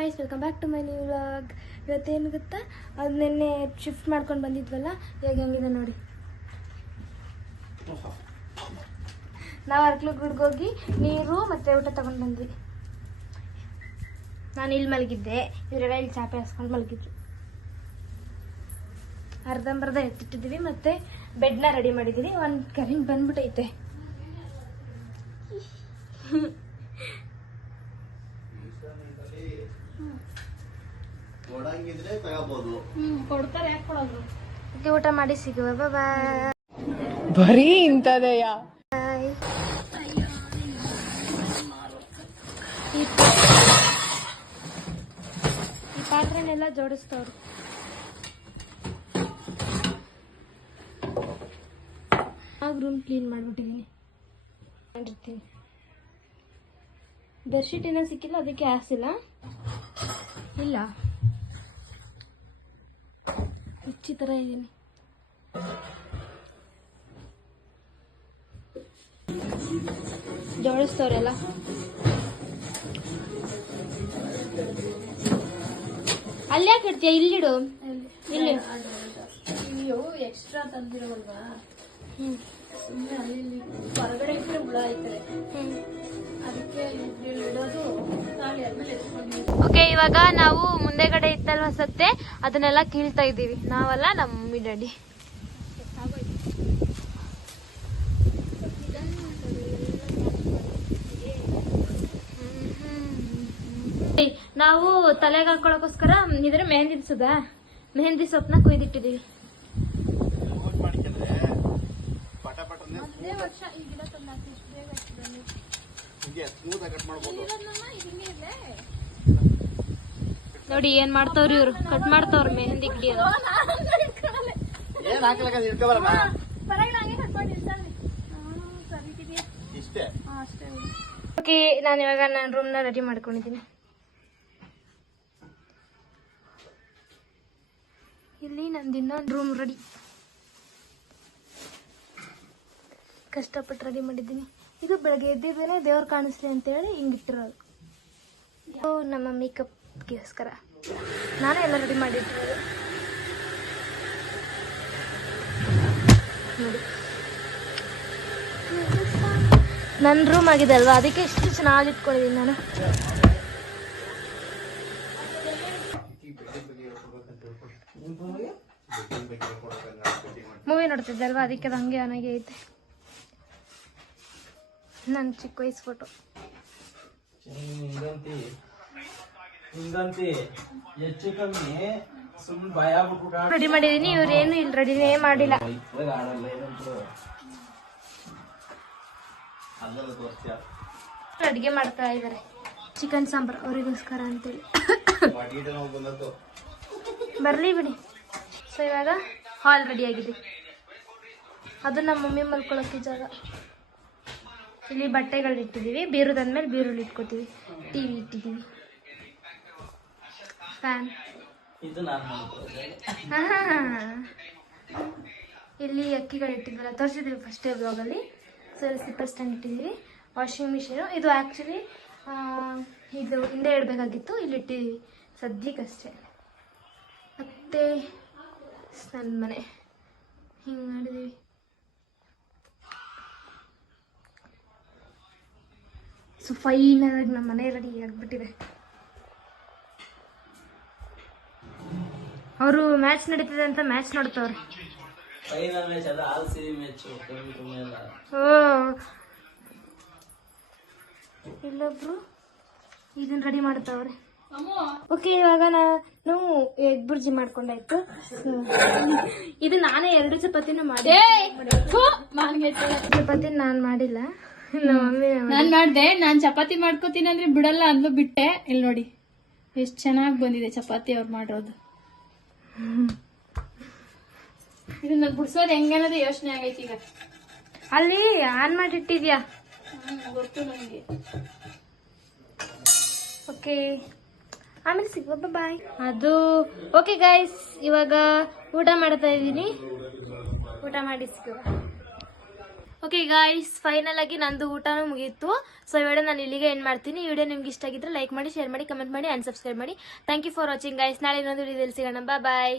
Guys, welcome back to my new vlog. ಇವತ್ತೇನು ಗೊತ್ತಾ, ಅದು ನಿನ್ನೆ ಶಿಫ್ಟ್ ಮಾಡ್ಕೊಂಡು ಬಂದಿದ್ವಲ್ಲ, ಇವಾಗ ಹೆಂಗಿದೆ ನೋಡಿ. ನಾವು ಅರ್ಕಲಗೂಡ್ಗೆ ಹೋಗಿ ನೀರು ಮತ್ತು ಊಟ ತಗೊಂಡು ಬಂದ್ವಿ. ನಾನು ಇಲ್ಲಿ ಮಲಗಿದ್ದೆ, ಇವರೆಲ್ಲ ಇಲ್ಲಿ ಚಾಪೆ ಹಾಸ್ಕೊಂಡು ಮಲಗಿದ್ರು. ಅರ್ಧಂಬರ್ಧ ಎತ್ತಿಟ್ಟಿದ್ದೀವಿ, ಮತ್ತು ಬೆಡ್ನ ರೆಡಿ ಮಾಡಿದ್ದೀವಿ. ಒಂದು ಕರೆಂಟ್ ಬಂದ್ಬಿಟ್ಟೈತೆ. ಊಟ ಮಾಡಿ ಸಿಗುವ. ಬಾಯ್. ಬರೀ ಇಂಥದೆಯ ಈ ಪಾತ್ರೆನೆಲ್ಲ ಜೋಡಿಸ್ತವ್ರು. ಆಗ ರೂಮ್ ಕ್ಲೀನ್ ಮಾಡಿಬಿಟ್ಟಿದ್ದೀನಿ. ಮಾಡಿರ್ತೀನಿ. ಬೆಡ್ಶೀಟ್ ಏನೋ ಸಿಕ್ಕಿಲ್ಲ, ಅದಕ್ಕೆ ಹಾಸಿಲ್ಲ. ಇಲ್ಲ, ಹುಚ್ಚಿ ಥರ ಇದ್ದೀನಿ. ಜೋಡಿಸ್ತವ್ರೆಲ್ಲ. ಅಲ್ಲಿ ಯಾಕೆ ಇಡ್ತೀಯ? ಇಲ್ಲಿಡು. ಇಲ್ಲಿ ಎಕ್ಸ್ಟ್ರಾ ತಂದಿರೋಲ್ವಾ, ಸುಮ್ಮನೆ ಅಲ್ಲಿ ಹೊರಗಡೆ ಇಟ್ಟರೆ ಹುಳ ಆಯ್ತಾರೆ, ಅದಕ್ಕೆ ಇಡೋದು. ನಾಳೆ ಆದ್ಮೇಲೆ ಓಕೆ, ಇವಾಗ ನಾವು ಮುಂದೆಗಡೆ ಇತ್ತಲ್ವ ಸತ್ತೆ, ಅದನ್ನೆಲ್ಲ ಕೀಳ್ತಾ ಇದ್ದೀವಿ. ನಾವಲ್ಲ, ನಮ್ಮ ಮಮ್ಮಿ ಡ್ಯಾಡಿ. ನಾವು ತಲೆಗೆ ಹಾಕೊಳಕೋಸ್ಕರ ಇದ್ರೆ ಮೆಹಂದಿ ದಿಸದ ಮೆಹಂದಿ ಸೊಪ್ಪನ್ನ ಕೊಯ್ದಿಟ್ಟಿದ್ದೀವಿ. ನೋಡಿ ಏನ್ ಮಾಡ್ತಾವ್ರಿ ಇವ್ರು, ಕಟ್ ಮಾಡ್ತಾವ್ರ ಮೆಹಂದಿ ಗಿಡಿ. ಓಕೆ, ನಾನು ಇವಾಗ ನನ್ನ ರೂಮ್ನ ರೆಡಿ ಮಾಡ್ಕೊಂಡಿದ್ದೀನಿ. ಇಲ್ಲಿ ನಂದು ಇನ್ನೊಂದು ರೂಮ್ ರೆಡಿ, ಕಷ್ಟಪಟ್ಟು ರೆಡಿ ಮಾಡಿದ್ದೀನಿ. ಇದು ಬೆಳಗ್ಗೆ ಎದ್ದಿದ್ದೇನೆ ದೇವ್ರು ಕಾಣಿಸ್ಲಿ ಅಂತೇಳಿ ಹಿಂಗಿಟ್ಟಿರೋದು. ನಮ್ಮ ಮೇಕಪ್ಗೋಸ್ಕರ ನಾನೇ ಎಲ್ಲ ರೆಡಿ ಮಾಡಿಟ್ಟಿರೋದು. ನೋಡಿ, ನನ್ನ ರೂಮ್ ಆಗಿದೆ ಅಲ್ವಾ, ಅದಕ್ಕೆ ಎಷ್ಟು ಚೆನ್ನಾಗಿ ಇಟ್ಕೊಂಡಿದ್ದೀನಿ ನಾನು. ಮೂವಿ ನೋಡ್ತಿದ್ದೆ ಅಲ್ವಾ, ಅದಕ್ಕೆ ಅದು ಹಂಗೆ ಆನಾಗೆ ಐತೆ. ನನ್ನ ಚಿಕ್ಕ ವಯಸ್ಸು ಫೋಟೋ. ರೆಡಿ ಮಾಡಿದೀನಿ. ಇವ್ರೇನು ಇಲ್ಲಿ ರೆಡಿನೇ ಮಾಡಿಲ್ಲ. ಅಡುಗೆ ಮಾಡ್ತಾ ಇದ್ದಾರೆ, ಚಿಕನ್ ಸಾಂಬಾರ್ ಅವರಿಗೋಸ್ಕರ ಅಂತೇಳಿ. ಬರ್ಲಿ ಬಿಡಿ. ಸೊ ಇವಾಗ ಹಾಲ್ ರೆಡಿ ಆಗಿದೆ. ಅದು ನಮ್ಮ ಮಮ್ಮಿ ಮಲ್ಕೊಳ್ಳೋಕೆ ಜಾಗ. ಇಲ್ಲಿ ಬಟ್ಟೆಗಳು ಇಟ್ಟಿದ್ದೀವಿ. ಬೀರುದಂದ್ಮೇಲೆ ಬೀರುಳ್ಳಿ ಇಟ್ಕೋತೀವಿ. ಟಿವಿ ಇಟ್ಟಿದ್ದೀವಿ. ಫ್ಯಾನ್. ಇಲ್ಲಿ ಅಕ್ಕಿಗಳು ಇಟ್ಟಿದ್ದೀವಲ್ಲ, ತೋರಿಸಿದ್ದೀವಿ ಫಸ್ಟೇ ಬ್ಲಾಗಲ್ಲಿ. ಸೊ ಇಲ್ಲಿ ಸ್ಲಿಪ್ಪರ್ ಸ್ಟ್ಯಾಂಡ್ ಇಟ್ಟಿದ್ದೀವಿ. ವಾಷಿಂಗ್ ಮಿಷಿನು ಇದು ಆ್ಯಕ್ಚುಲಿ ಇದು ಹಿಂದೆ ಇಡಬೇಕಾಗಿತ್ತು, ಇಲ್ಲಿ ಇಟ್ಟಿದ್ದೀವಿ ಸದ್ಯಕ್ಕಷ್ಟೇ. ಮತ್ತು ನನ್ನ ಮನೆ ಹಿಂಗೆ ಮಾಡಿದ್ದೀವಿ. ಸೊ ಫೈನಲಾಗಿ ನಮ್ಮ ಮನೆ ರೆಡಿ ಆಗಿಬಿಟ್ಟಿದೆ. ಅವರು ಮ್ಯಾಚ್ ನಡೀತಿದೆ ಅಂತ ಮ್ಯಾಚ್ ನೋಡ್ತವ್ರೆ. ಇಲ್ಲೊಬ್ರು ಇದನ್ನ ರೆಡಿ ಮಾಡ್ತಾವ್ರೆ. ಓಕೆ, ಇವಾಗ ನಾನು ಎಗ್ ಬುರ್ಜಿ ಮಾಡ್ಕೊಂಡಾಯ್ತು. ಇದು ನಾನೇ 2 ಚಪಾತಿನೂ ಮಾಡಿ. ಚಪಾತಿ ನಾನು ಮಾಡಿಲ್ಲ, ನಾನ್ ಮಾಡ್ದೆ. ನಾನ್ ಚಪಾತಿ ಮಾಡ್ಕೋತೀನಿ ಅಂದ್ರೆ ಬಿಡಲ್ಲ ಅಂದ್ಲು, ಬಿಟ್ಟೆ. ಇಲ್ಲಿ ನೋಡಿ ಎಷ್ಟ್ ಚೆನ್ನಾಗಿ ಬಂದಿದೆ ಚಪಾತಿ ಅವ್ರು ಮಾಡಿರೋದು. ಇದನ್ನ ಬಿಡ್ಸೋದು ಹೆಂಗೆ ಅನ್ನೋದು ಯೋಚನೆ ಆಗೈತಿ ಈಗ. ಅಲ್ಲಿ ಆನ್ ಮಾಡಿಟ್ಟಿದ್ಯಾ? ಗೊತ್ತು ನನಗೆ. ಓಕೆ, ಆಮೇಲೆ ಸಿಗುವ. ಬಾಯ್. ಅದು ಓಕೆ ಗೈಸ್, ಇವಾಗ ಊಟ ಮಾಡ್ತಾ ಇದ್ದೀನಿ. ಊಟ ಮಾಡಿ ಸಿಗುವ. ಓಕೆ ಗಾಯ್ಸ್, ಫೈನಲ್ ಆಗಿ ನಂದು ಊಟನೂ ಮುಗೀತು. ಸೊ ಈ ವಿಡಿಯೋ ನಾನು ಇಲ್ಲಿಗೆ ಎಂಡ್ ಮಾಡ್ತೀನಿ. ಈ ವಿಡಿಯೋ ನಿಮ್ಗೆ ಇಷ್ಟ ಆಗಿದ್ರೆ ಲೈಕ್ ಮಾಡಿ, ಶೇರ್ ಮಾಡಿ, ಕಮೆಂಟ್ ಮಾಡಿ ಆ್ಯಂಡ್ ಸಬ್ಸ್ಕ್ರೈಬ್ ಮಾಡಿ. Thank you for watching guys. ನಾಳೆ ಇನ್ನೊಂದು ವಿಡಿಯೋದಲ್ಲಿ ಸಿಗೋಣ. ಬಾಯ್.